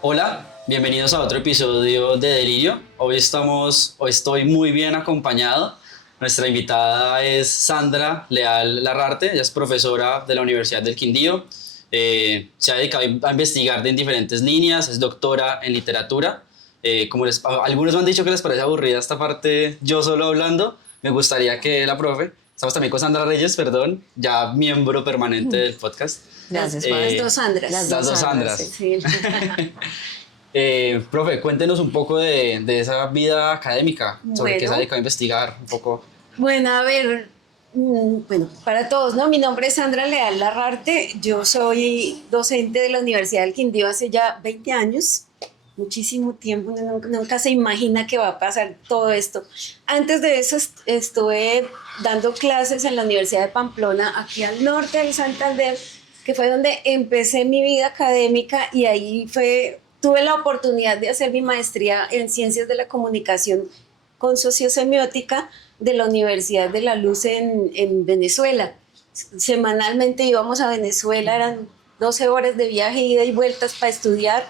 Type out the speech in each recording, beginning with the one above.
Hola, bienvenidos a otro episodio de Delirio. Hoy estoy muy bien acompañado. Nuestra invitada es Sandra Leal Larrarte, ella es profesora de la Universidad del Quindío. Se ha dedicado a investigar en diferentes líneas, es doctora en literatura. Algunos me han dicho que les parece aburrida esta parte, yo solo hablando. Me gustaría que la profe, estamos también con Sandra Reyes, perdón, ya miembro permanente del podcast. Gracias, Juan. Eh, Las dos Sandras. las dos Sandras. Sí. Profe, cuéntenos un poco de esa vida académica, sobre qué se ha dedicado a investigar un poco. Bueno, a ver, para todos, ¿no? Mi nombre es Sandra Leal Larrarte, yo soy docente de la Universidad del Quindío hace ya 20 años, muchísimo tiempo, uno nunca se imagina que va a pasar todo esto. Antes de eso estuve dando clases en la Universidad de Pamplona, aquí al norte del Santander, que fue donde empecé mi vida académica y ahí tuve la oportunidad de hacer mi maestría en Ciencias de la Comunicación con Sociosemiótica de la Universidad de la Luz en Venezuela. Semanalmente íbamos a Venezuela, eran 12 horas de viaje, ida y vueltas para estudiar.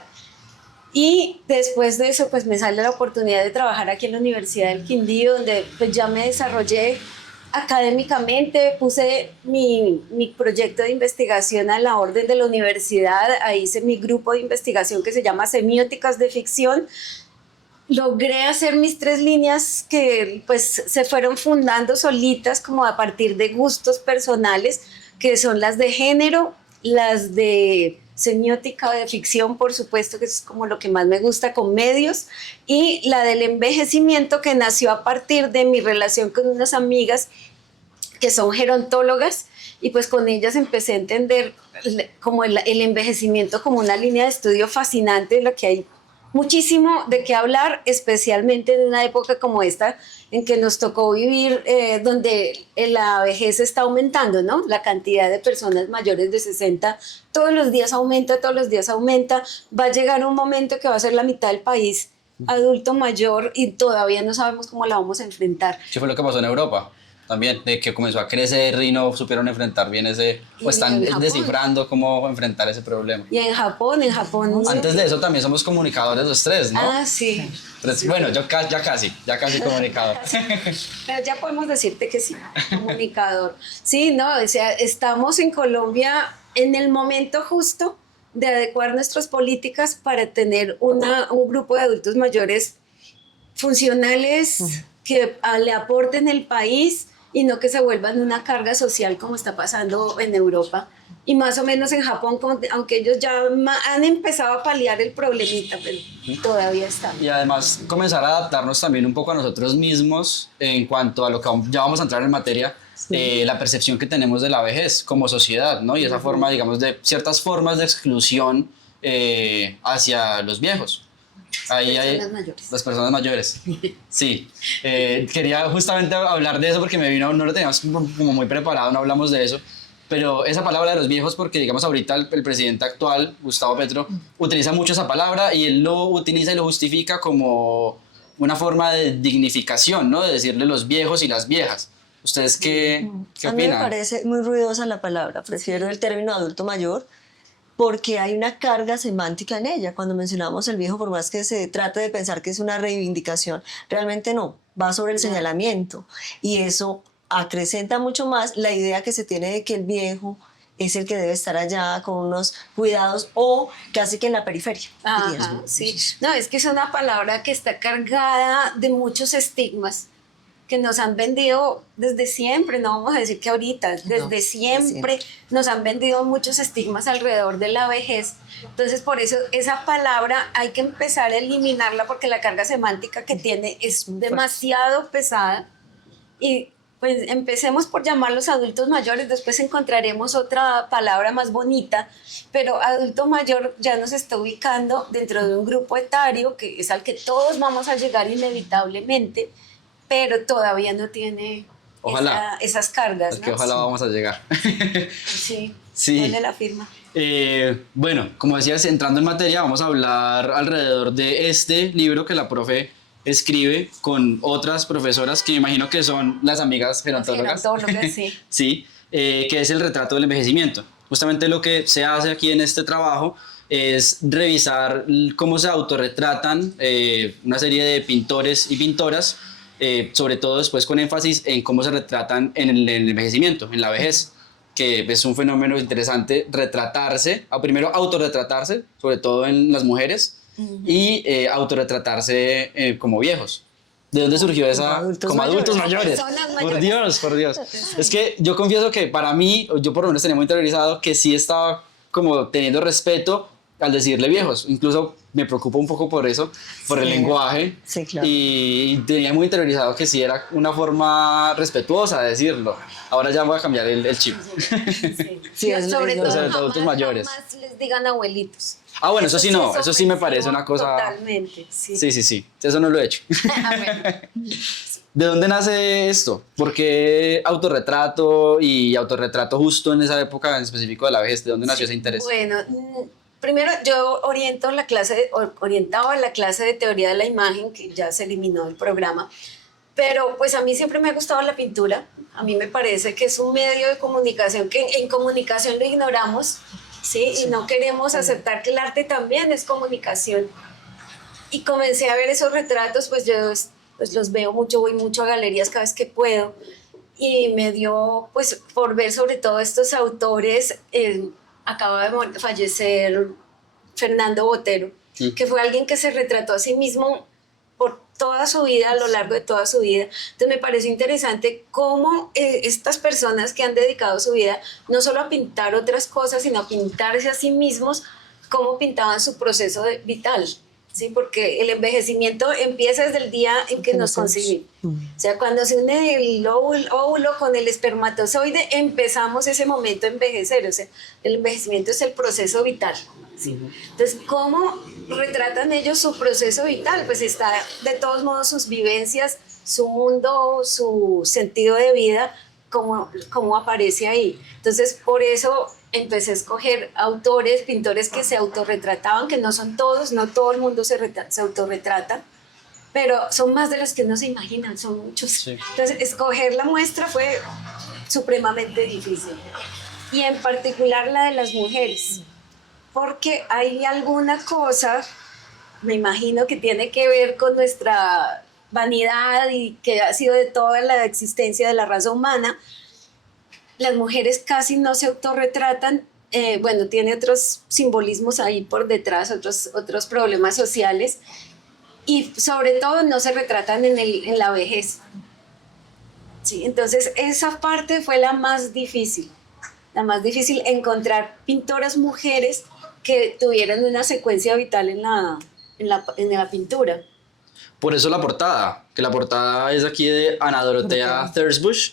Y después de eso, pues me sale la oportunidad de trabajar aquí en la Universidad del Quindío, donde pues ya me desarrollé académicamente, puse mi proyecto de investigación a la orden de la universidad, ahí hice mi grupo de investigación que se llama Semióticas de Ficción. Logré hacer mis 3 líneas que pues se fueron fundando solitas como a partir de gustos personales, que son las de género, las de semiótica de ficción, por supuesto, que es como lo que más me gusta con medios, y la del envejecimiento, que nació a partir de mi relación con unas amigas que son gerontólogas, y pues con ellas empecé a entender como el envejecimiento como una línea de estudio fascinante, de lo que hay muchísimo de qué hablar, especialmente en una época como esta, en que nos tocó vivir, donde la vejez está aumentando, ¿no? La cantidad de personas mayores de 60 todos los días aumenta, va a llegar un momento que va a ser la mitad del país adulto mayor y todavía no sabemos cómo la vamos a enfrentar. ¿Qué fue lo que pasó en Europa? También, de que comenzó a crecer y no supieron enfrentar bien o están descifrando cómo enfrentar ese problema. Y en Japón. Antes de eso también somos comunicadores los 3, ¿no? Ah, sí. Bueno, yo ya casi comunicador. Pero ya podemos decirte que sí, comunicador. Sí, no, o sea, estamos en Colombia en el momento justo de adecuar nuestras políticas para tener un grupo de adultos mayores funcionales que le aporten el país y no que se vuelvan una carga social como está pasando en Europa y más o menos en Japón, aunque ellos ya han empezado a paliar el problemita, pero todavía está. Y además comenzar a adaptarnos también un poco a nosotros mismos en cuanto a lo que ya vamos a entrar en materia, la percepción que tenemos de la vejez como sociedad, ¿no? Y esa forma, digamos, de ciertas formas de exclusión hacia los viejos. Las personas mayores. Sí. Quería justamente hablar de eso porque no lo teníamos como muy preparado, no hablamos de eso. Pero esa palabra de los viejos, porque digamos ahorita el presidente actual, Gustavo Petro, utiliza mucho esa palabra y él lo utiliza y lo justifica como una forma de dignificación, ¿no? De decirle los viejos y las viejas. ¿Ustedes qué opinan? A mí me parece muy ruidosa la palabra, prefiero el término adulto mayor, porque hay una carga semántica en ella. Cuando mencionamos el viejo, por más que se trate de pensar que es una reivindicación, realmente no, va sobre el señalamiento. Y eso acrecenta mucho más la idea que se tiene de que el viejo es el que debe estar allá con unos cuidados o casi que en la periferia. Ajá, sí. No, es que es una palabra que está cargada de muchos estigmas que nos han vendido desde siempre, no vamos a decir que ahorita, desde siempre nos han vendido muchos estigmas alrededor de la vejez. Entonces, por eso esa palabra hay que empezar a eliminarla porque la carga semántica que tiene es demasiado pesada. Y pues empecemos por llamarlos adultos mayores, después encontraremos otra palabra más bonita, pero adulto mayor ya nos está ubicando dentro de un grupo etario que es al que todos vamos a llegar inevitablemente, pero todavía no tiene esas cargas. Al que ojalá vamos a llegar. Sí, sí. ponle la firma. Bueno, como decías, entrando en materia, vamos a hablar alrededor de este libro que la profe escribe con otras profesoras que me imagino que son las amigas gerontólogas. Gerontólogas, sí. Sí, que es el retrato del envejecimiento. Justamente lo que se hace aquí en este trabajo es revisar cómo se autorretratan una serie de pintores y pintoras, sobre todo después con énfasis en cómo se retratan en el envejecimiento, en la vejez, que es un fenómeno interesante, retratarse, primero autorretratarse, sobre todo en las mujeres, y autorretratarse como viejos. ¿De dónde surgió esa? Como adultos mayores. Personas Por mayores. Dios, por Dios. Es que yo confieso que para mí, yo por lo menos tenía muy interiorizado que sí estaba como teniendo respeto al decirle viejos. Incluso me preocupa un poco por eso, por el Sí. lenguaje. Sí, claro. Y tenía muy interiorizado que sí era una forma respetuosa de decirlo. Ahora ya voy a cambiar el chip. Sí, es- sobre es todo verdad. Adultos mayores. jamás les digan abuelitos. Ah, bueno, eso sí no, es eso sí me ofensivo parece una cosa... Totalmente, sí. Sí, sí, sí, eso no lo he hecho. ¿De dónde nace esto? ¿Por qué autorretrato y autorretrato justo en esa época en específico de la vejez? ¿De dónde nació ese interés? Bueno, primero yo orientaba la clase de teoría de la imagen, que ya se eliminó del programa, pero pues a mí siempre me ha gustado la pintura. A mí me parece que es un medio de comunicación que en comunicación lo ignoramos, ¿sí? Y no queremos aceptar que el arte también es comunicación. Y comencé a ver esos retratos, pues yo pues los veo mucho, voy mucho a galerías cada vez que puedo, y me dio pues por ver sobre todo estos autores. Acaba de fallecer Fernando Botero, Sí. que fue alguien que se retrató a sí mismo por toda su vida, a lo largo de toda su vida. Entonces me pareció interesante cómo estas personas que han dedicado su vida no solo a pintar otras cosas, sino a pintarse a sí mismos, cómo pintaban su proceso vital. Sí, porque el envejecimiento empieza desde el día en que nos concibimos. O sea, cuando se une el óvulo con el espermatozoide, empezamos ese momento de envejecer. O sea, el envejecimiento es el proceso vital. ¿Sí? Entonces, ¿cómo retratan ellos su proceso vital? Pues está de todos modos sus vivencias, su mundo, su sentido de vida, cómo aparece ahí. Entonces, por eso empecé a escoger autores, pintores que se autorretrataban, que no son todos, no todo el mundo se autorretrata, pero son más de los que uno se imagina, son muchos. Sí. Entonces, escoger la muestra fue supremamente difícil. Y en particular la de las mujeres, porque hay alguna cosa, me imagino que tiene que ver con nuestra vanidad y que ha sido de toda la existencia de la raza humana. Las mujeres casi no se autorretratan, bueno, tiene otros simbolismos ahí por detrás, otros problemas sociales, y sobre todo no se retratan en la vejez. Sí, entonces esa parte fue la más difícil encontrar pintoras mujeres que tuvieran una secuencia vital en la pintura. Por eso la portada, que la portada es aquí de Ana Dorothea Thursbush,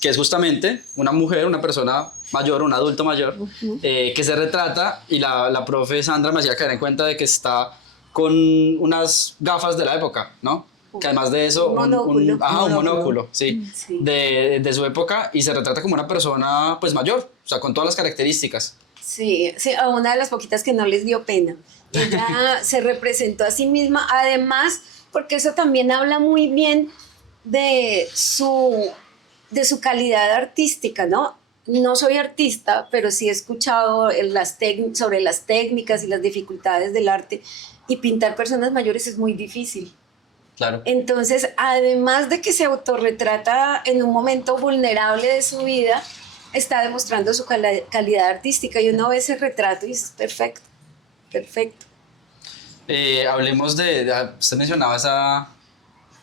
que es justamente una mujer, una persona mayor, un adulto mayor, que se retrata, y la profe Sandra me hacía caer en cuenta de que está con unas gafas de la época, ¿no? Que además de eso, Un monóculo. un monóculo, sí, Sí. de su época, y se retrata como una persona pues mayor, o sea, con todas las características. Sí, sí, a una de las poquitas que no les dio pena. Ella se representó a sí misma, además, porque eso también habla muy bien de su calidad artística, ¿no? No soy artista, pero sí he escuchado sobre las técnicas y las dificultades del arte, y pintar personas mayores es muy difícil. Claro. Entonces, además de que se autorretrata en un momento vulnerable de su vida, está demostrando su calidad artística, y uno ve ese retrato y es perfecto, perfecto. Hablemos usted mencionaba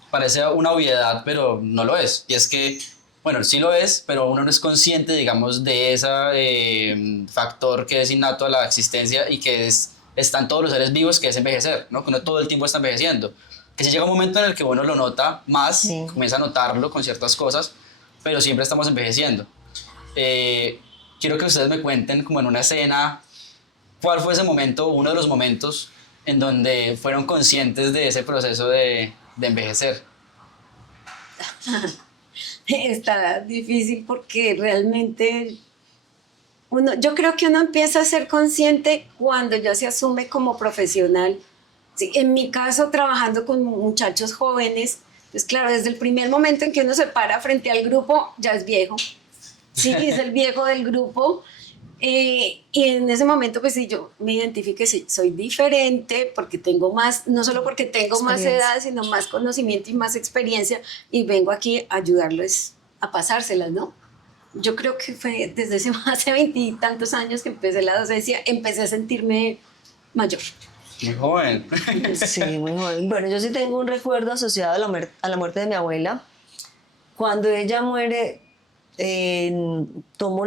parece una obviedad, pero no lo es. Y es que, bueno, sí lo es, pero uno no es consciente, digamos, de ese factor que es innato a la existencia y que están todos los seres vivos, que es envejecer, ¿no? Que uno todo el tiempo está envejeciendo. Que si llega un momento en el que uno lo nota más, Sí. comienza a notarlo con ciertas cosas, pero siempre estamos envejeciendo. Quiero que ustedes me cuenten, como en una escena, cuál fue ese momento, uno de los momentos en donde fueron conscientes de ese proceso de envejecer. Está difícil porque realmente yo creo que uno empieza a ser consciente cuando ya se asume como profesional. Sí, en mi caso, trabajando con muchachos jóvenes, pues claro, desde el primer momento en que uno se para frente al grupo, ya es viejo. Sí, es el viejo del grupo. Y en ese momento, pues sí, yo me identifiqué, sí, soy diferente porque tengo más, no solo porque tengo más edad, sino más conocimiento y más experiencia, y vengo aquí a ayudarles a pasárselas, ¿no? Yo creo que fue desde hace 20 y tantos años que empecé la docencia, empecé a sentirme mayor. Muy joven. Sí, muy joven. Bueno, yo sí tengo un recuerdo asociado a la muerte de mi abuela. Cuando ella muere, tomo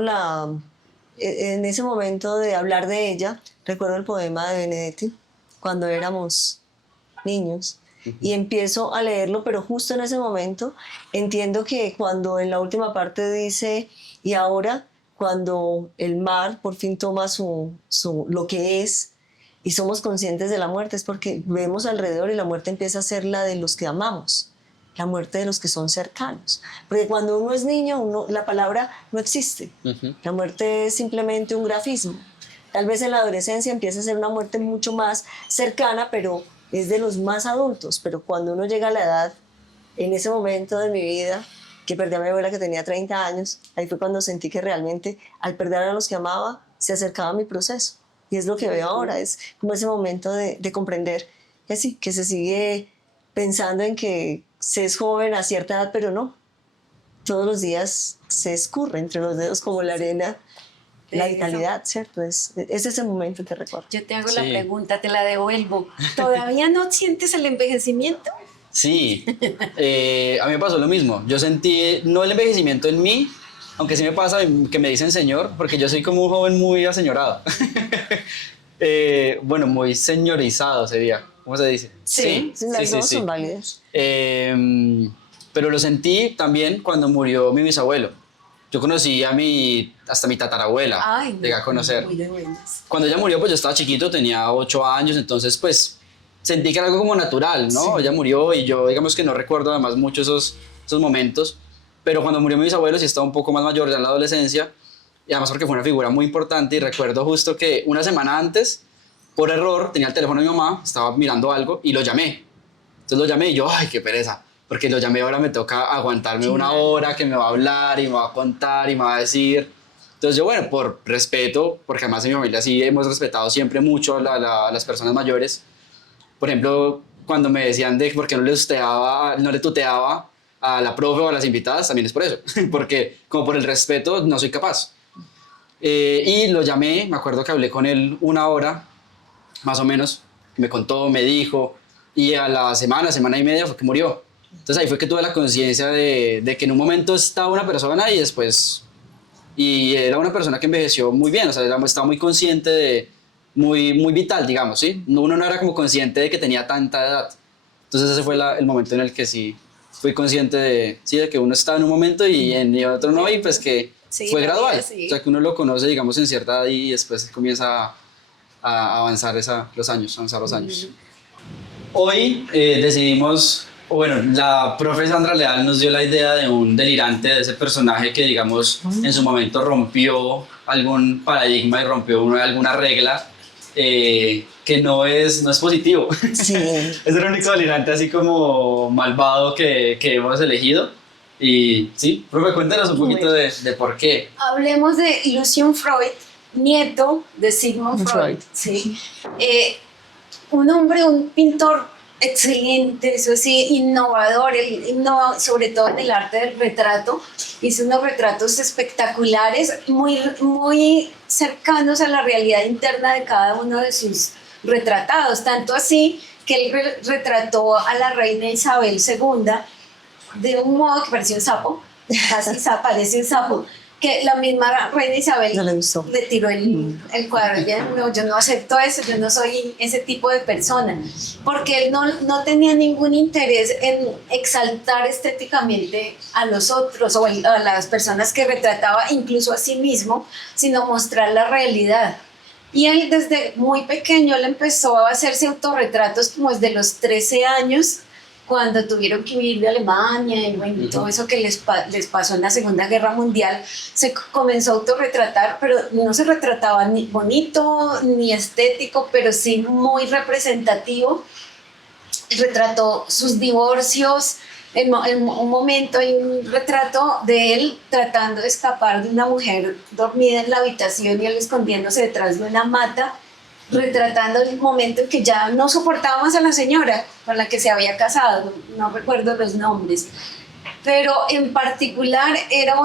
en ese momento de hablar de ella, recuerdo el poema de Benedetti, cuando éramos niños, y empiezo a leerlo, pero justo en ese momento entiendo que cuando en la última parte dice, y ahora, cuando el mar por fin toma lo que es, y somos conscientes de la muerte, es porque vemos alrededor y la muerte empieza a ser la de los que amamos, la muerte de los que son cercanos. Porque cuando uno es niño, la palabra no existe. La muerte es simplemente un grafismo. Tal vez en la adolescencia empieza a ser una muerte mucho más cercana, pero es de los más adultos. Pero cuando uno llega a la edad, en ese momento de mi vida, que perdí a mi abuela que tenía 30 años, ahí fue cuando sentí que realmente al perder a los que amaba, se acercaba mi proceso. Y es lo que veo ahora, es como ese momento de comprender que sí, que se sigue pensando en que se es joven a cierta edad, pero no. Todos los días se escurre entre los dedos como la arena, la vitalidad, ¿cierto? Es ese momento que recuerdo. Yo te hago la pregunta, te la devuelvo. ¿Todavía no sientes el envejecimiento? Sí, a mí me pasó lo mismo. Yo sentí, no el envejecimiento en mí, aunque sí me pasa que me dicen señor, porque yo soy como un joven muy aseñorado. Bueno, muy señorizado sería. ¿Cómo se dice? Sí, las dos son válidas. Pero lo sentí también cuando murió mi bisabuelo. Yo conocí hasta mi tatarabuela. Ay, llegué a conocer. Muy de buenas. Cuando ella murió, pues yo estaba chiquito, tenía 8 años, entonces pues sentí que era algo como natural, ¿no? Sí. Ella murió y yo, digamos que no recuerdo además mucho esos momentos. Pero cuando murió mi bisabuelo sí estaba un poco más mayor, ya en la adolescencia, y además porque fue una figura muy importante, y recuerdo justo que una semana antes, por error, tenía el teléfono de mi mamá, estaba mirando algo y lo llamé. Entonces lo llamé y yo, ay, qué pereza, porque lo llamé, ahora me toca aguantarme una hora que me va a hablar y me va a contar y me va a decir. Entonces yo, bueno, por respeto, porque además en mi familia sí hemos respetado siempre mucho a las personas mayores. Por ejemplo, cuando me decían de por qué no le tuteaba a la profe o a las invitadas, también es por eso, porque como por el respeto no soy capaz. Y lo llamé, me acuerdo que hablé con él una hora, más o menos, me contó, me dijo, y a la semana y media fue que murió. Entonces ahí fue que tuve la conciencia de que en un momento estaba una persona y después, y era una persona que envejeció muy bien, o sea, estaba muy consciente muy vital, digamos, ¿sí? Uno no era como consciente de que tenía tanta edad. Entonces ese fue el momento en el que sí fui consciente de que uno estaba en un momento y en otro no, y pues que fue gradual. Sí. O sea, que uno lo conoce, digamos, en cierta edad y después comienza a avanzar los años. Hoy decidimos, bueno, la profe Sandra Leal nos dio la idea de un delirante, de ese personaje que, digamos, en su momento rompió algún paradigma y rompió alguna regla que no es positivo. Sí. Es el único delirante así como malvado que hemos elegido. Y sí, profe, cuéntanos un poquito de por qué. Hablemos de Lucian Freud, nieto de Sigmund Freud. Sí. Un hombre, un pintor excelente, eso sí, innovador, él innova sobre todo en el arte del retrato, hizo unos retratos espectaculares, muy cercanos a la realidad interna de cada uno de sus retratados, tanto así que él retrató a la reina Isabel II de un modo que parecía un sapo, casi parece un sapo, que la misma reina Isabel le tiró el cuadro. No, yo no acepto eso, yo no soy ese tipo de persona, porque él no tenía ningún interés en exaltar estéticamente a los otros o a las personas que retrataba, incluso a sí mismo, sino mostrar la realidad. Y él desde muy pequeño él empezó a hacerse autorretratos como desde los 13 años, cuando tuvieron que huir de Alemania y bueno, todo eso que les pasó en la Segunda Guerra Mundial, se comenzó a autorretratar, pero no se retrataba ni bonito ni estético, pero sí muy representativo. Retrató sus divorcios, un momento hay un retrato de él tratando de escapar de una mujer dormida en la habitación y él escondiéndose detrás de una mata, retratando el momento en que ya no soportaba más a la señora con la que se había casado, no recuerdo los nombres, pero en particular era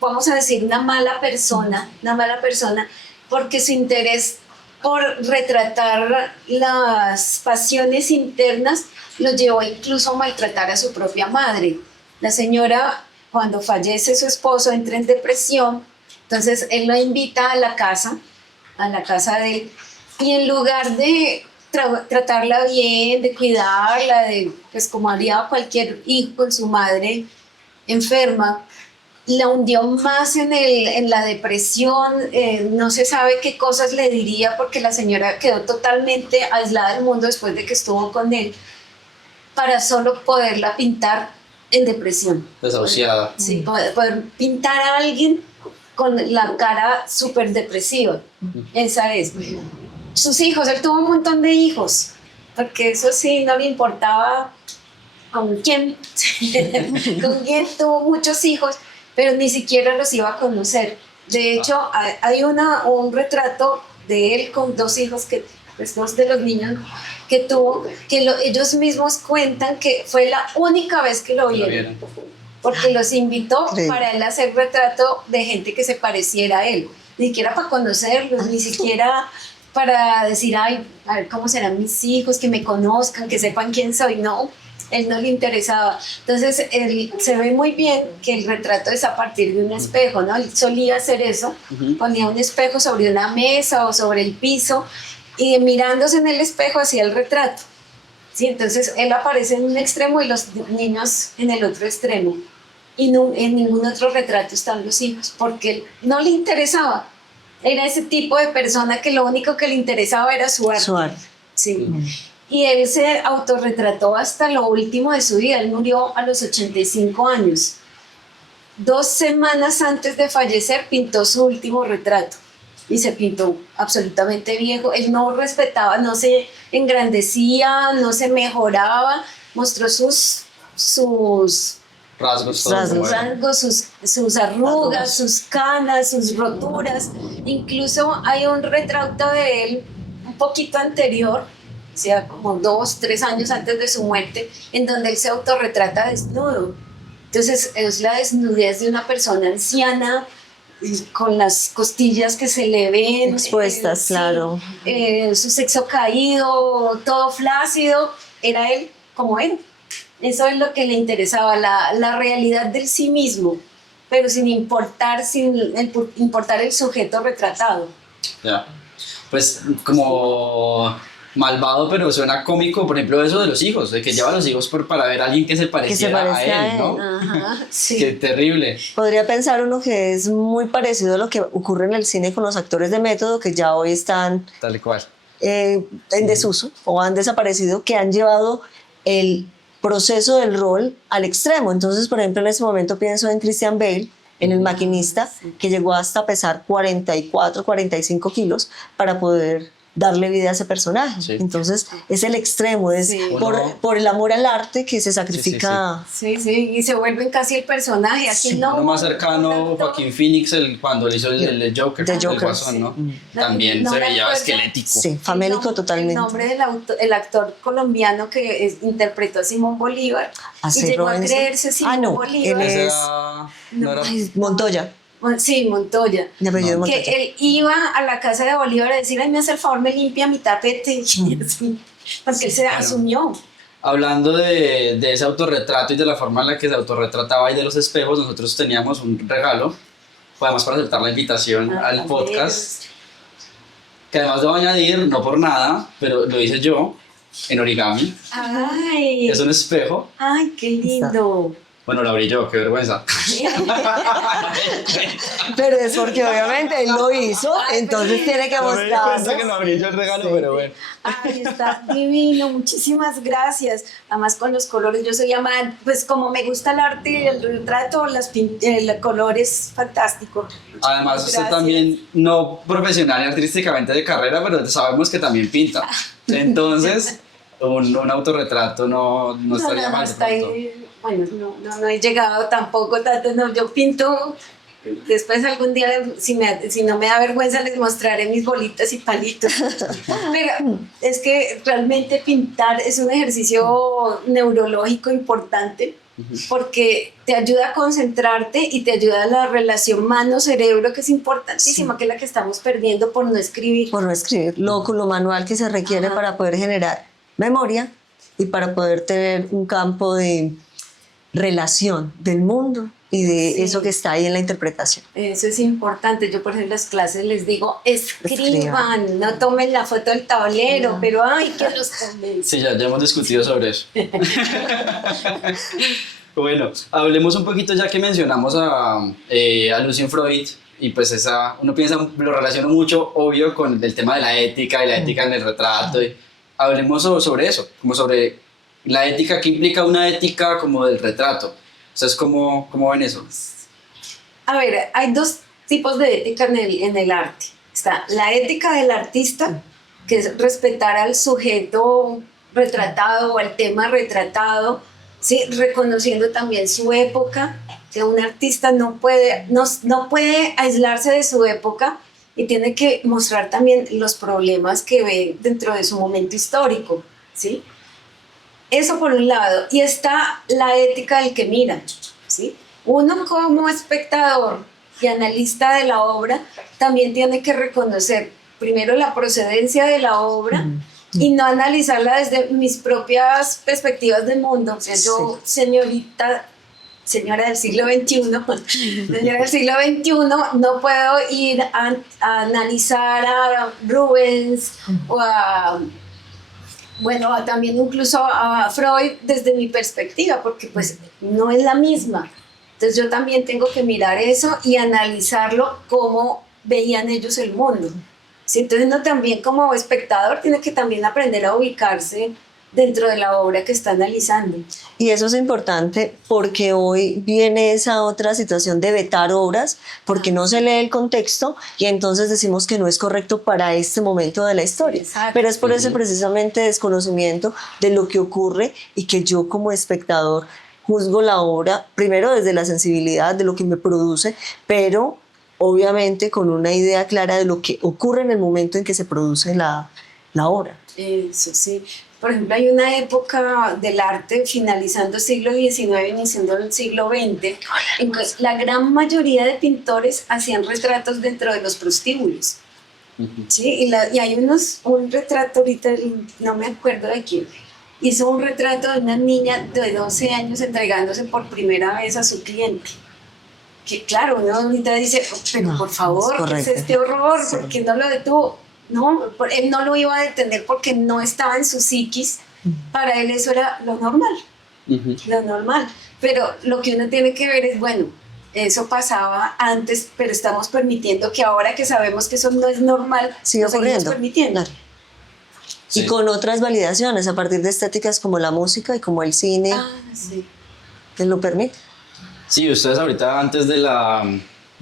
vamos a decir, una mala persona, porque su interés por retratar las pasiones internas lo llevó incluso a maltratar a su propia madre. La señora, cuando fallece su esposo, entra en depresión, entonces él la invita a la casa de él, y en lugar de tratarla bien, de cuidarla, pues como haría cualquier hijo con su madre enferma, la hundió más en la depresión, no se sabe qué cosas le diría porque la señora quedó totalmente aislada del mundo después de que estuvo con él, para solo poderla pintar en depresión. Desahuciada. Sí, poder pintar a alguien con la cara súper depresiva. Esa es. Sus hijos, él tuvo un montón de hijos, porque eso sí, no le importaba con quién tuvo muchos hijos, pero ni siquiera los iba a conocer. De hecho, hay un retrato de él con dos hijos, pues, dos de los niños que tuvo, que ellos mismos cuentan que fue la única vez que lo vieron, porque los invitó para él a hacer retrato de gente que se pareciera a él, ni siquiera para conocerlos, ni siquiera para decir, ay, a ver cómo serán mis hijos, que me conozcan, que sepan quién soy. No, él no le interesaba. Entonces, se ve muy bien que el retrato es a partir de un espejo, ¿no? Él solía hacer eso, ponía un espejo sobre una mesa o sobre el piso y mirándose en el espejo hacía el retrato. ¿Sí? Entonces, él aparece en un extremo y los niños en el otro extremo. Y no, en ningún otro retrato están los hijos, porque no le interesaba. Era ese tipo de persona que lo único que le interesaba era su arte. Su arte. Sí. Y él se autorretrató hasta lo último de su vida. Él murió a los 85 años. 2 semanas antes de fallecer pintó su último retrato. Y se pintó absolutamente viejo. Él no respetaba, no se engrandecía, no se mejoraba. Mostró sus rasgos, sus arrugas, sus canas, sus roturas. Incluso hay un retrato de él un poquito anterior, o sea, como 2, 3 años antes de su muerte, en donde él se autorretrata desnudo. Entonces es la desnudez de una persona anciana, con las costillas que se le ven expuestas, claro. Su sexo caído, todo flácido. Era él como él. Eso es lo que le interesaba, la realidad del sí mismo, pero sin importar el sujeto retratado. Ya. Pues como malvado, pero suena cómico, por ejemplo, eso de los hijos, de que lleva a los hijos para ver a alguien que se pareciera a él, ¿no? Ajá, sí. Qué terrible. Podría pensar uno que es muy parecido a lo que ocurre en el cine con los actores de método, que ya hoy están Tal cual. en desuso o han desaparecido, que han llevado el proceso del rol al extremo. Entonces, por ejemplo, en ese momento pienso en Christian Bale, en El Maquinista, que llegó hasta pesar 44, 45 kilos para poder darle vida a ese personaje. Sí. Entonces, es el extremo, es por el amor al arte que se sacrifica. Sí, y se vuelven casi el personaje. Aquí no. Lo más cercano, Joaquín Phoenix, cuando le hizo el Joker, el Guasón, ¿no? También se veía esquelético. Sí, famélico totalmente. El nombre del actor colombiano que interpretó a Simón Bolívar y llegó a creerse Simón Bolívar. Él es Montoya. Sí, Montoya. Montoya. Que él iba a la casa de Bolívar a decir, ay, me hace el favor, me limpia mi tapete. Porque él se asumió. Hablando de ese autorretrato y de la forma en la que se autorretrataba y de los espejos, nosotros teníamos un regalo, además para aceptar la invitación al podcast, que además debo añadir, no por nada, pero lo hice yo, en origami. Ay. Es un espejo. Ay, qué lindo. Bueno, lo abrí yo, qué vergüenza. Pero es porque obviamente él lo hizo, entonces tiene que mostrarlo. Pensé que lo abrí yo el regalo, pero bueno. Ay, está divino, muchísimas gracias. Además con los colores, yo soy amante, pues como me gusta el arte y el retrato, el color es fantástico. Además usted también, no profesional y artísticamente de carrera, pero sabemos que también pinta. Entonces, un autorretrato no estaría mal. bueno, no he llegado tampoco tanto, no, yo pinto, después algún día, si no me da vergüenza, les mostraré mis bolitas y palitos. Pero es que realmente pintar es un ejercicio neurológico importante, porque te ayuda a concentrarte y te ayuda a la relación mano-cerebro, que es importantísima, que es la que estamos perdiendo por no escribir. Por no escribir, lo manual que se requiere para poder generar memoria y para poder tener un campo de relación del mundo y de eso que está ahí en la interpretación. Eso es importante. Yo, por ejemplo, en las clases les digo, escriban, no tomen la foto del tablero, pero ay, que los tomen. Sí, ya hemos discutido sobre eso. Bueno, hablemos un poquito ya que mencionamos a Lucian Freud y pues uno piensa, lo relaciona mucho, obvio, con el tema de la ética y la ética en el retrato. Y hablemos sobre eso, como sobre la ética, que implica una ética como del retrato. O sea, ¿cómo ven eso? A ver, hay dos tipos de ética en el arte. Está la ética del artista, que es respetar al sujeto retratado o al tema retratado, ¿sí? Reconociendo también su época, que un artista no puede aislarse de su época y tiene que mostrar también los problemas que ve dentro de su momento histórico, ¿sí? Eso por un lado. Y está la ética del que mira, ¿sí? Uno como espectador y analista de la obra también tiene que reconocer primero la procedencia de la obra y no analizarla desde mis propias perspectivas del mundo. O sea, yo, señora del siglo XXI, no puedo ir a analizar a Rubens o también incluso a Freud desde mi perspectiva, porque pues no es la misma. Entonces yo también tengo que mirar eso y analizarlo como veían ellos el mundo. ¿Sí? Entonces uno también como espectador tiene que también aprender a ubicarse dentro de la obra que está analizando. Y eso es importante porque hoy viene esa otra situación de vetar obras porque no se lee el contexto y entonces decimos que no es correcto para este momento de la historia. Exacto. Pero es por ese precisamente desconocimiento de lo que ocurre y que yo como espectador juzgo la obra primero desde la sensibilidad de lo que me produce, pero obviamente con una idea clara de lo que ocurre en el momento en que se produce la obra. Eso sí. Por ejemplo, hay una época del arte finalizando siglo XIX, iniciando el siglo XX, en que la gran mayoría de pintores hacían retratos dentro de los prostíbulos. ¿Sí? Y hay un retrato ahorita, no me acuerdo de quién, hizo un retrato de una niña de 12 años entregándose por primera vez a su cliente. Que claro, uno ahorita dice, pero por favor, ¿qué es este horror? Sí. ¿Por qué no lo detuvo? No, él no lo iba a detener porque no estaba en su psiquis. Para él eso era lo normal, lo normal. Pero lo que uno tiene que ver es, bueno, eso pasaba antes, pero estamos permitiendo que ahora que sabemos que eso no es normal, sigue ocurriendo. Permitiendo. Claro. Sí. Y con otras validaciones a partir de estéticas como la música y como el cine, sí, que lo permite. Sí, ustedes ahorita antes de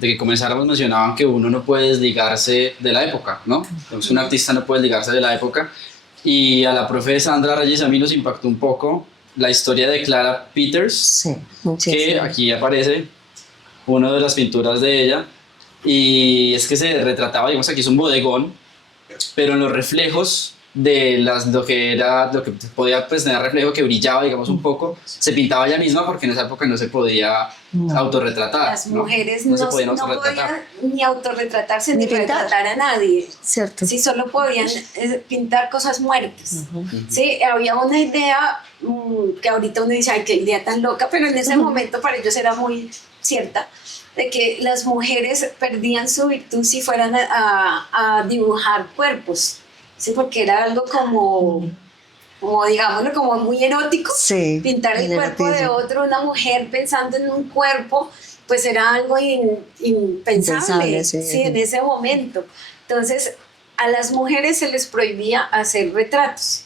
que comenzáramos mencionaban que uno no puede desligarse de la época, ¿no? Entonces, un artista no puede desligarse de la época. Y a la profe Sandra Reyes a mí nos impactó un poco la historia de Clara Peters, sí, que aquí aparece una de las pinturas de ella, y es que se retrataba, digamos, aquí es un bodegón, pero en los reflejos de lo que podía pues, tener reflejo que brillaba, digamos, un poco, se pintaba ella misma porque en esa época no se podía autorretratar. Las mujeres no se podían ni autorretratarse ni retratar a nadie. Cierto. Sí, solo podían pintar cosas muertas. Sí, había una idea que ahorita uno dice, ay, qué idea tan loca, pero en ese momento para ellos era muy cierta, de que las mujeres perdían su virtud si fueran a dibujar cuerpos. Sí, porque era algo como digámoslo, como muy erótico. Sí, pintar el cuerpo de otro, una mujer pensando en un cuerpo, pues era algo impensable, sí, en ese momento. Entonces, a las mujeres se les prohibía hacer retratos.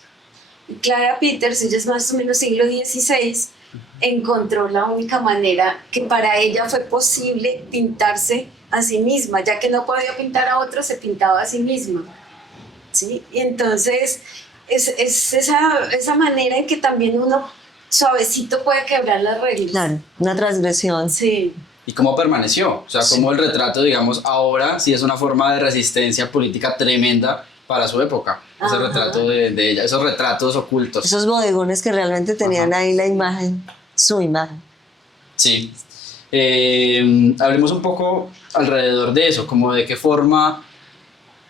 Y Clara Peters, ella es más o menos siglo XVI, encontró la única manera que para ella fue posible pintarse a sí misma, ya que no podía pintar a otros, se pintaba a sí misma. ¿Sí? Y entonces es esa manera en que también uno suavecito puede quebrar las reglas. Claro, una transgresión. Sí. ¿Y cómo permaneció? O sea, cómo el retrato, digamos, ahora sí es una forma de resistencia política tremenda para su época. Ese Ajá. retrato de ella, esos retratos ocultos. Esos bodegones que realmente tenían Ajá. ahí la imagen, su imagen. Sí. Hablemos un poco alrededor de eso, como de qué forma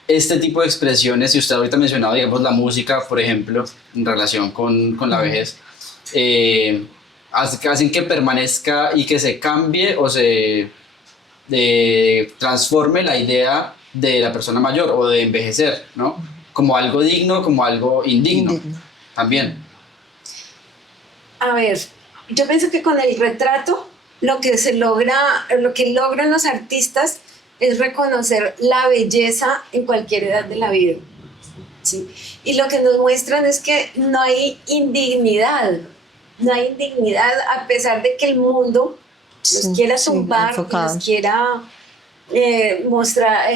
este tipo de expresiones, y usted ahorita mencionaba, digamos, la música, por ejemplo, en relación con la vejez, hacen que permanezca y que se cambie o se transforme la idea de la persona mayor o de envejecer, ¿no? Como algo digno, como algo indigno, Indigno. también. A ver, yo pienso que con el retrato lo que se logra, lo que logran los artistas es reconocer la belleza en cualquier edad de la vida. ¿Sí? Y lo que nos muestran es que no hay indignidad, no hay indignidad a pesar de que el mundo Sí, los quiera sí, tumbar, enfocado. los quiera mostrar,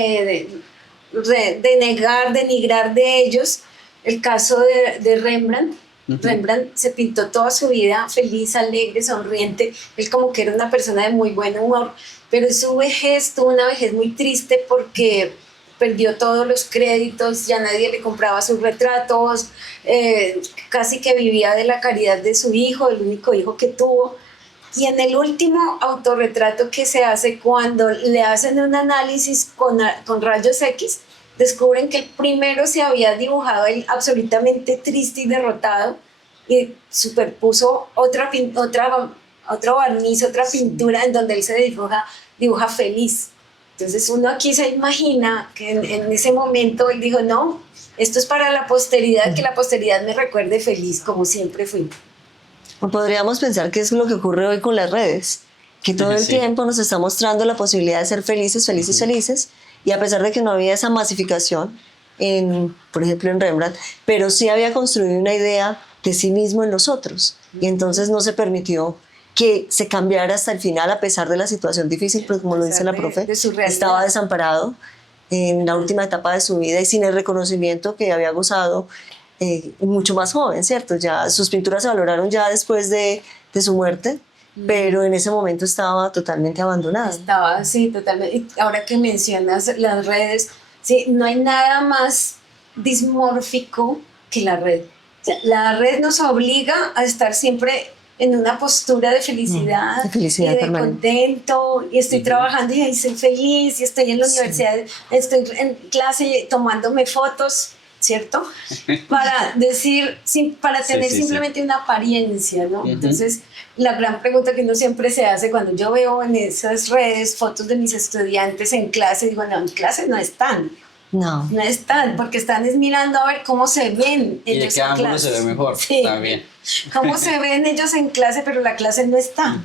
denegar, denigrar de ellos. El caso de Rembrandt. Rembrandt se pintó toda su vida feliz, alegre, sonriente. Él como que era una persona de muy buen humor, pero en su vejez tuvo una vejez muy triste porque perdió todos los créditos, ya nadie le compraba sus retratos, casi que vivía de la caridad de su hijo, el único hijo que tuvo. Y en el último autorretrato que se hace, cuando le hacen un análisis con rayos X, descubren que el primero se había dibujado él absolutamente triste y derrotado y superpuso otro barniz, otra pintura en donde él se dibuja feliz. Entonces uno aquí se imagina que en ese momento él dijo, no, esto es para la posteridad, que la posteridad me recuerde feliz como siempre fui. O podríamos pensar que es lo que ocurre hoy con las redes, que todo el Sí. tiempo nos está mostrando la posibilidad de ser felices, felices, felices, y a pesar de que no había esa masificación, por ejemplo en Rembrandt, pero sí había construido una idea de sí mismo en los otros, y entonces no se permitió que se cambiara hasta el final a pesar de la situación difícil, porque como lo dice la profe, de su realidad. estaba desamparado en la última etapa de su vida y sin el reconocimiento que había gozado mucho más joven, ¿cierto? Ya sus pinturas se valoraron ya después de su muerte, pero en ese momento estaba totalmente abandonado. Estaba, sí, totalmente. Y ahora que mencionas las redes, sí, no hay nada más dismórfico que la red. O sea, la red nos obliga a estar siempre en una postura de felicidad, de felicidad y de permanente. contento, y estoy trabajando y ahí soy feliz, y estoy en la universidad, estoy en clase tomándome fotos, ¿cierto? Para decir, para Sí, tener sí, simplemente una apariencia, ¿no? Ujú. Entonces, la gran pregunta que uno siempre se hace cuando yo veo en esas redes fotos de mis estudiantes en clase, digo, no, en clase no están, No. no están, porque están es mirando a ver cómo se ven Y de ellos qué en ángulo clase. se ve mejor Sí. también. Cómo se ven ellos en clase, pero la clase no está.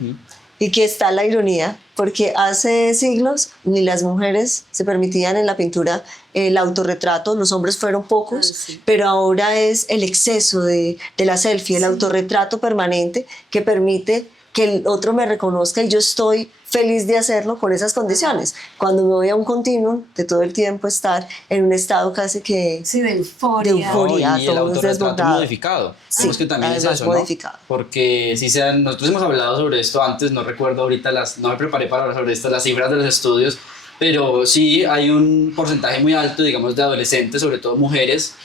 Y que está la ironía, porque hace siglos ni las mujeres se permitían en la pintura el autorretrato, los hombres fueron pocos, Sí. pero ahora es el exceso de la selfie, el autorretrato permanente que permite que el otro me reconozca y yo estoy feliz de hacerlo con esas condiciones. Cuando me voy a un continuum de todo el tiempo estar en un estado casi que Sí, de euforia. De euforia. No, y el todo autorretrato desbordado. modificado. Sí, Digamos que también es además eso, ¿no? modificado. Porque si nosotros hemos hablado sobre esto antes, no recuerdo ahorita no me preparé para hablar sobre esto, las cifras de los estudios, pero sí hay un porcentaje muy alto, digamos, de adolescentes, sobre todo mujeres,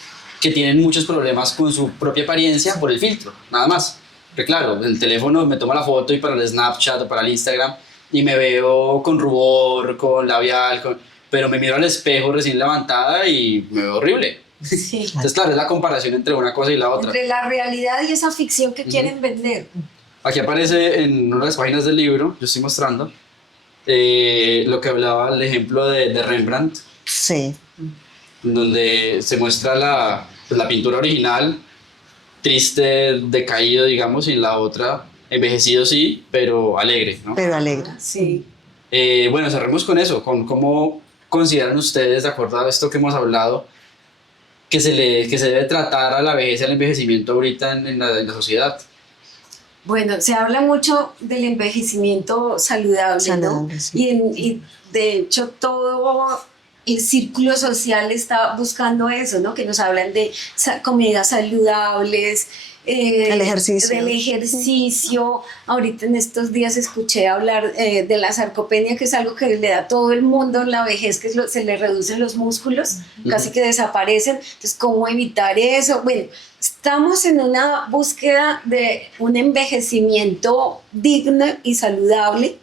que tienen muchos problemas con su propia apariencia por el filtro, nada más. Que claro, el teléfono me toma la foto y para el Snapchat o para el Instagram y me veo con rubor, con labial, pero me miro al espejo recién levantada y me veo horrible. Sí. Entonces, claro, es la comparación entre una cosa y la otra. Entre la realidad y esa ficción que quieren vender. Aquí aparece en una de las páginas del libro, yo estoy mostrando, lo que hablaba, el ejemplo de Rembrandt, Sí. donde se muestra la pintura original, triste, decaído, digamos, y la otra, envejecido sí, pero alegre, ¿no? Pero alegre. Sí. Bueno, cerremos con eso, con cómo consideran ustedes, de acuerdo a esto que hemos hablado, que se debe tratar a la vejez y al envejecimiento ahorita en la sociedad. Bueno, se habla mucho del envejecimiento saludable, ¿no? Saludable, sí. Y de hecho todo el círculo social está buscando eso, ¿no? Que nos hablan de comidas saludables, El ejercicio. del ejercicio. Ahorita en estos días escuché hablar de la sarcopenia, que es algo que le da a todo el mundo en la vejez, que se le reducen los músculos, casi que desaparecen. Entonces, ¿cómo evitar eso? Bueno, estamos en una búsqueda de un envejecimiento digno y saludable,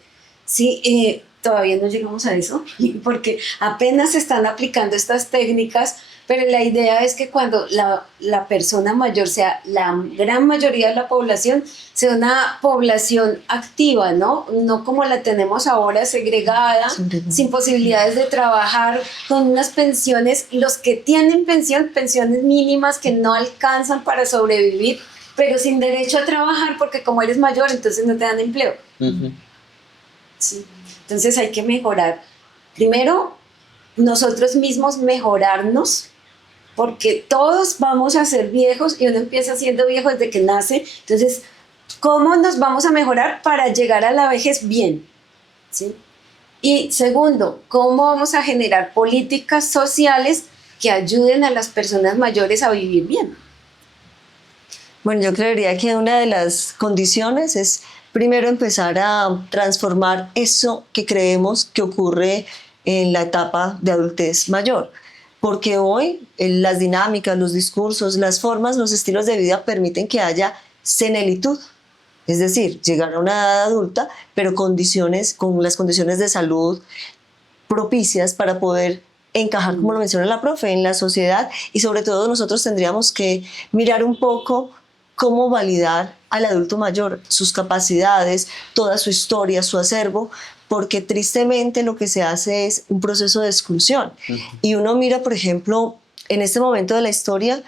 ¿sí? Todavía no llegamos a eso, porque apenas se están aplicando estas técnicas, pero la idea es que cuando la persona mayor sea la gran mayoría de la población, sea una población activa, ¿no? No como la tenemos ahora, segregada, sin posibilidades de trabajar, con unas pensiones, los que tienen pensiones mínimas que no alcanzan para sobrevivir, pero sin derecho a trabajar, porque como eres mayor, entonces no te dan empleo. Sí. Entonces hay que mejorar. Primero, nosotros mismos mejorarnos, porque todos vamos a ser viejos y uno empieza siendo viejo desde que nace. Entonces, ¿cómo nos vamos a mejorar para llegar a la vejez bien? ¿Sí? Y segundo, ¿cómo vamos a generar políticas sociales que ayuden a las personas mayores a vivir bien? Bueno, yo creería que una de las condiciones es primero empezar a transformar eso que creemos que ocurre en la etapa de adultez mayor. Porque hoy las dinámicas, los discursos, las formas, los estilos de vida permiten que haya senilitud. Es decir, llegar a una edad adulta, pero con las condiciones de salud propicias para poder encajar, como lo menciona la profe, en la sociedad. Y sobre todo nosotros tendríamos que mirar un poco cómo validar al adulto mayor, sus capacidades, toda su historia, su acervo, porque tristemente lo que se hace es un proceso de exclusión. Y uno mira, por ejemplo, en este momento de la historia,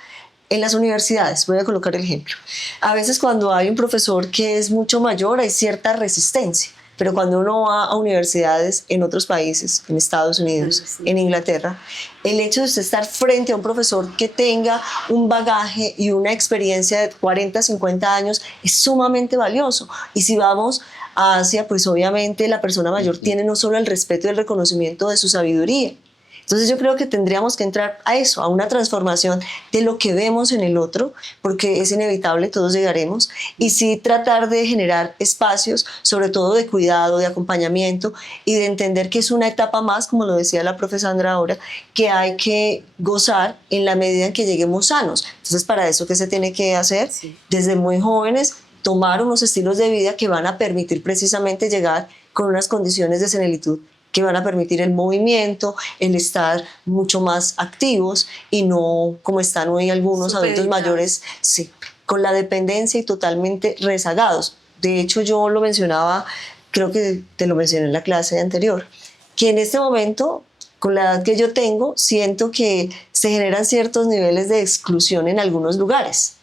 en las universidades, voy a colocar el ejemplo. A veces cuando hay un profesor que es mucho mayor hay cierta resistencia, pero cuando uno va a universidades en otros países, en Estados Unidos, en Inglaterra, el hecho de usted estar frente a un profesor que tenga un bagaje y una experiencia de 40, 50 años es sumamente valioso. Y si vamos a Asia, pues obviamente la persona mayor tiene no solo el respeto y el reconocimiento de su sabiduría. Entonces yo creo que tendríamos que entrar a eso, a una transformación de lo que vemos en el otro, porque es inevitable, todos llegaremos, y sí tratar de generar espacios, sobre todo de cuidado, de acompañamiento, y de entender que es una etapa más, como lo decía la profe Sandra ahora, que hay que gozar en la medida en que lleguemos sanos. Entonces, para eso, ¿qué se tiene que hacer? Sí. Desde muy jóvenes, tomar unos estilos de vida que van a permitir precisamente llegar con unas condiciones de senilitud que van a permitir el movimiento, el estar mucho más activos y no como están hoy algunos adultos mayores, sí, con la dependencia y totalmente rezagados. De hecho, yo lo mencionaba, creo que te lo mencioné en la clase anterior, que en este momento, con la edad que yo tengo, siento que se generan ciertos niveles de exclusión en algunos lugares.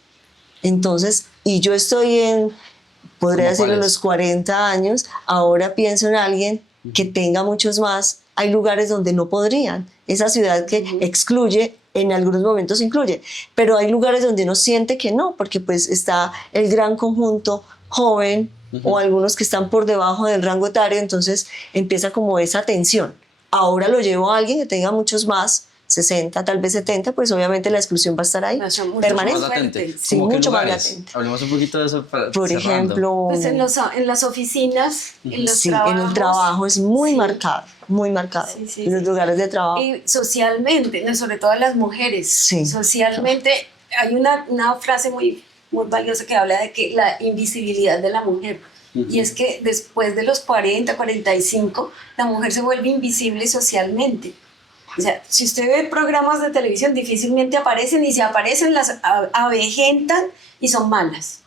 Entonces, y yo estoy podría decirlo, en los 40 años, ahora pienso en alguien que tenga muchos más. Hay lugares donde no podrían. Esa ciudad que excluye, en algunos momentos incluye, pero hay lugares donde uno siente que no, porque pues está el gran conjunto joven o algunos que están por debajo del rango etario, entonces empieza como esa tensión. Ahora lo llevo a alguien que tenga muchos más, 60, tal vez 70, pues obviamente la exclusión va a estar ahí, permanente. Sí, mucho más latente. Hablemos un poquito de eso para por cerrando. Ejemplo, pues en las oficinas, en los sí, trabajos. en el trabajo es muy marcado, muy marcado. Sí, en los lugares de trabajo. Y socialmente, ¿no? Sobre todo las mujeres. Sí. Socialmente hay una frase muy, muy valiosa que habla de que la invisibilidad de la mujer. Y es que después de los 40, 45, la mujer se vuelve invisible socialmente. O sea, si usted ve programas de televisión, difícilmente aparecen, y si aparecen las avejentan y son malas.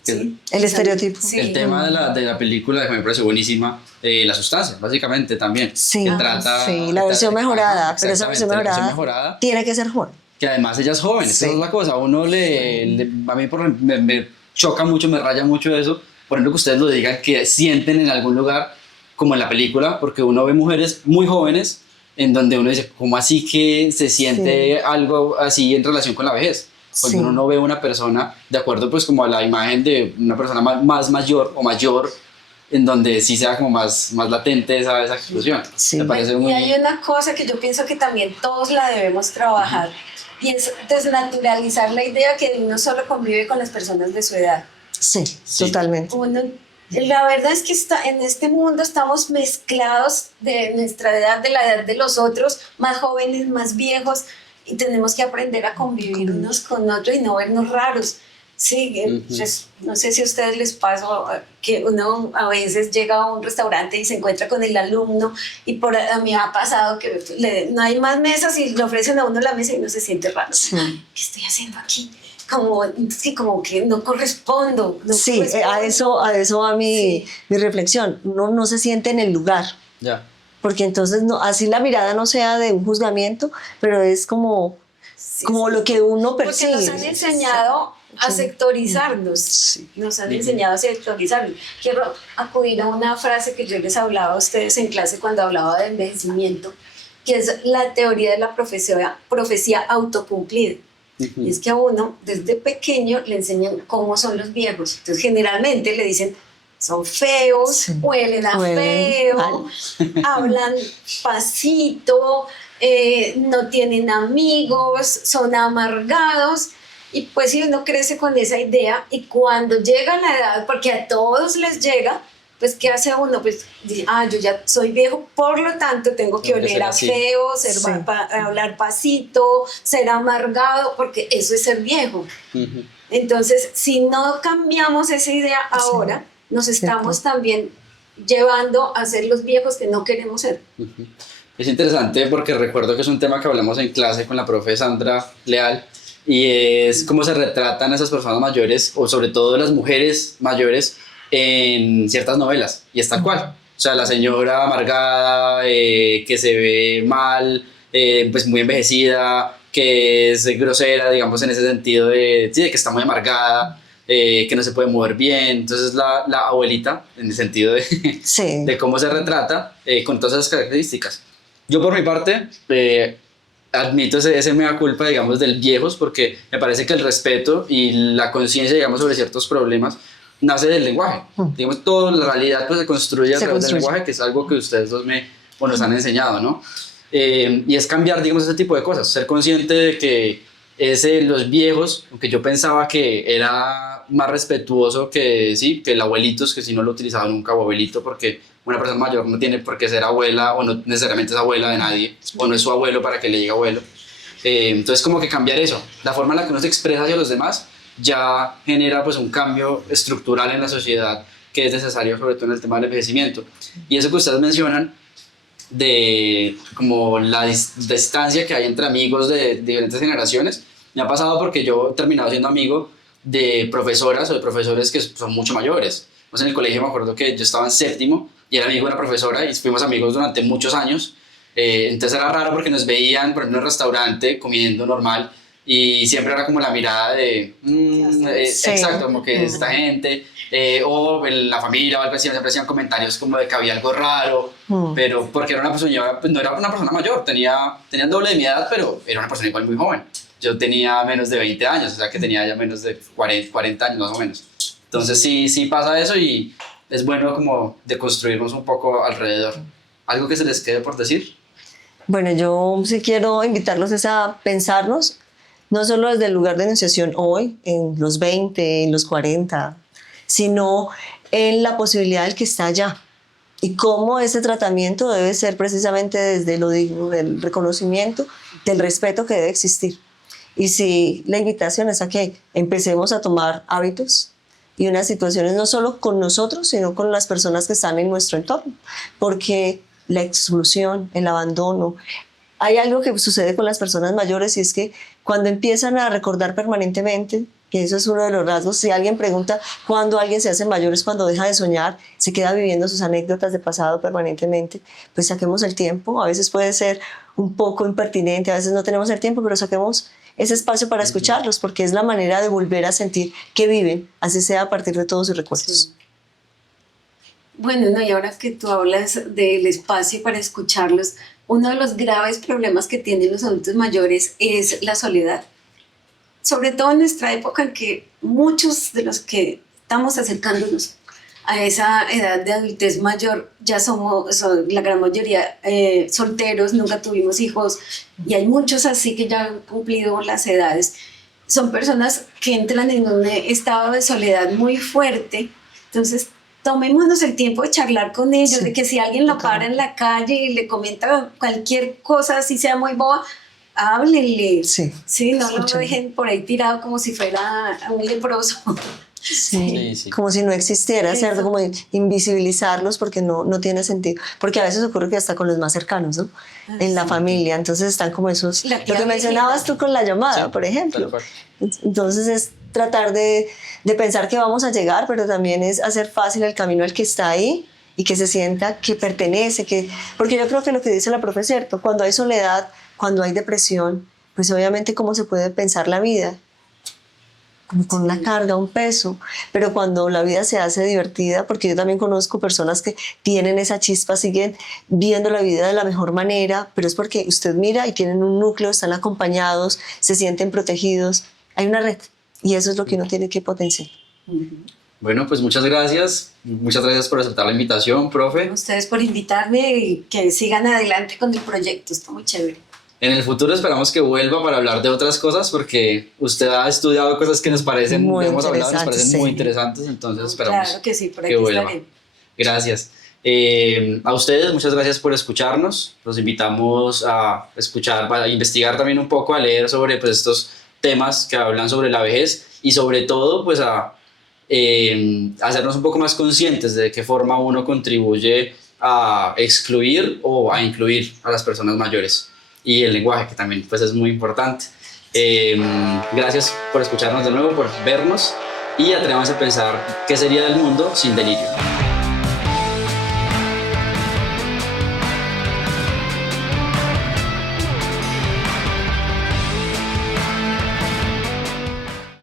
¿Sí? El estereotipo. Sí. El tema de la película que me parece buenísima, la sustancia, básicamente también. Sí, que trata, sí, la versión mejorada, pero esa versión mejorada tiene que ser joven. Que además ella es joven, esa es la cosa. A uno a mí me choca mucho, me raya mucho eso. Por ejemplo, que ustedes lo digan, que sienten en algún lugar, como en la película, porque uno ve mujeres muy jóvenes en donde uno dice, ¿cómo así que se siente algo así en relación con la vejez? Cuando uno no ve una persona, de acuerdo pues como a la imagen de una persona más mayor o mayor, en donde sí sea como más latente esa exclusión. Sí. Me parece muy... Y hay una cosa que yo pienso que también todos la debemos trabajar, y es desnaturalizar la idea que uno solo convive con las personas de su edad. Sí, Sí. totalmente. La verdad es que en este mundo estamos mezclados de nuestra edad, de la edad de los otros, más jóvenes, más viejos, y tenemos que aprender a convivir unos con otros y no vernos raros. Sí, pues, no sé si a ustedes les pasa que uno a veces llega a un restaurante y se encuentra con el alumno, y a mí me ha pasado que no hay más mesas y le ofrecen a uno la mesa y uno se siente raro. Sí. ¿Qué estoy haciendo aquí? Como que no correspondo. Sí, a eso va mi reflexión. Uno no se siente en el lugar, Ya. porque entonces así la mirada no sea de un juzgamiento, pero es como lo que uno percibe. Porque nos han enseñado a sectorizarnos. Sí. Nos han enseñado a sectorizarnos. Quiero acudir a una frase que yo les hablaba a ustedes en clase cuando hablaba de envejecimiento, que es la teoría de la profecía autocumplida. Y es que a uno desde pequeño le enseñan cómo son los viejos. Entonces generalmente le dicen, son feos, Sí. huelen a feo, hablan pasito, no tienen amigos, son amargados. Y pues si uno crece con esa idea, y cuando llega la edad, porque a todos les llega, pues ¿qué hace uno? Pues dice, yo ya soy viejo, por lo tanto tengo que oler a feo, hablar pasito, ser amargado, porque eso es ser viejo. Entonces, si no cambiamos esa idea ahora, nos estamos también llevando a ser los viejos que no queremos ser. Es interesante porque recuerdo que es un tema que hablamos en clase con la profe Sandra Leal, y es cómo se retratan esas personas mayores, o sobre todo las mujeres mayores, en ciertas novelas, y es tal cual. O sea, la señora amargada, que se ve mal, pues muy envejecida, que es grosera, digamos, en ese sentido sí, de que está muy amargada, que no se puede mover bien. Entonces la abuelita, en el sentido Sí. de cómo se retrata, con todas esas características. Yo por mi parte admito ese mea culpa, digamos, del viejos, porque me parece que el respeto y la conciencia, digamos, sobre ciertos problemas nace del lenguaje. Digamos, toda la realidad pues, se construye a través del lenguaje, que es algo que ustedes dos nos han enseñado, ¿no? Y es cambiar, digamos, ese tipo de cosas, ser consciente de que los viejos, aunque yo pensaba que era más respetuoso que el abuelito, es que si no lo utilizaba nunca, o abuelito, porque una persona mayor no tiene por qué ser abuela, o no necesariamente es abuela de nadie, o no es su abuelo para que le diga abuelo. Entonces como que cambiar eso, la forma en la que uno se expresa hacia los demás ya genera pues un cambio estructural en la sociedad que es necesario, sobre todo en el tema del envejecimiento. Y eso que ustedes mencionan de como la distancia que hay entre amigos de diferentes generaciones, me ha pasado porque yo he terminado siendo amigo de profesoras o de profesores que son mucho mayores. Pues en el colegio me acuerdo que yo estaba en séptimo y era amigo de una profesora y fuimos amigos durante muchos años. Entonces era raro porque nos veían, por ejemplo, en un restaurante comiendo normal, y siempre era como la mirada de Sí. exacto, como que esta gente, o en la familia o algo así, siempre hacían comentarios como de que había algo raro, pero porque era una persona, pues no era una persona mayor, tenía el doble de mi edad, pero era una persona igual muy joven. Yo tenía menos de 20 años, o sea que tenía ya menos de 40 años más o menos. Entonces sí pasa eso, y es bueno como de construirnos un poco alrededor. ¿Algo que se les quede por decir? Bueno, yo sí quiero invitarlos a pensarnos, no solo desde el lugar de enunciación hoy, en los 20, en los 40, sino en la posibilidad del que está allá. Y cómo ese tratamiento debe ser precisamente desde lo digno, del reconocimiento, del respeto que debe existir. Y sí, la invitación es a que empecemos a tomar hábitos y unas situaciones no solo con nosotros, sino con las personas que están en nuestro entorno. Porque la exclusión, el abandono, hay algo que sucede con las personas mayores, y es que cuando empiezan a recordar permanentemente, que eso es uno de los rasgos, si alguien pregunta cuándo alguien se hace mayor, es cuando deja de soñar, se queda viviendo sus anécdotas de pasado permanentemente. Pues saquemos el tiempo, a veces puede ser un poco impertinente, a veces no tenemos el tiempo, pero saquemos ese espacio para escucharlos, porque es la manera de volver a sentir que viven, así sea a partir de todos sus recuerdos. Sí. Bueno, no, y ahora que tú hablas del espacio para escucharlos, uno de los graves problemas que tienen los adultos mayores es la soledad. Sobre todo en nuestra época, en que muchos de los que estamos acercándonos a esa edad de adultez mayor ya son la gran mayoría solteros, nunca tuvimos hijos y hay muchos así que ya han cumplido las edades. Son personas que entran en un estado de soledad muy fuerte, entonces tomémonos el tiempo de charlar con ellos, Sí, de que si alguien lo total. para en la calle y le comenta cualquier cosa, así sea muy boba, háblenle. Sí. Sí, no lo Escuchen. dejen por ahí tirado como si fuera un leproso. Sí, Sí. como si no existiera, Eso. ¿cierto? Como invisibilizarlos porque no tiene sentido. Porque a veces ocurre que hasta con los más cercanos, ¿no? En la familia, entonces están como esos... La Lo tía que mencionabas viejita. tú con la llamada, Sí, por ejemplo. tal cual. Entonces es tratar de pensar que vamos a llegar, pero también es hacer fácil el camino al que está ahí y que se sienta que pertenece, porque yo creo que lo que dice la profe es cierto, cuando hay soledad, cuando hay depresión, pues obviamente cómo se puede pensar la vida, como con una carga, un peso, pero cuando la vida se hace divertida, porque yo también conozco personas que tienen esa chispa, siguen viendo la vida de la mejor manera, pero es porque usted mira y tienen un núcleo, están acompañados, se sienten protegidos, hay una red y eso es lo que uno tiene que potenciar. Bueno, pues muchas gracias. Muchas gracias por aceptar la invitación, profe. Ustedes por invitarme y que sigan adelante con el proyecto, está muy chévere. En el futuro esperamos que vuelva para hablar de otras cosas porque usted ha estudiado cosas que nos parecen, Muy hemos hablado, nos interesantes, parecen sí. muy interesantes, entonces esperamos Claro que sí, por que aquí vuelva. estaré. Gracias. A ustedes, muchas gracias por escucharnos. Los invitamos a escuchar, a investigar también un poco, a leer sobre pues, estos temas que hablan sobre la vejez y sobre todo pues a hacernos un poco más conscientes de qué forma uno contribuye a excluir o a incluir a las personas mayores y el lenguaje que también pues es muy importante. Gracias por escucharnos de nuevo, por vernos y atrévanse a pensar qué sería del mundo sin delirio.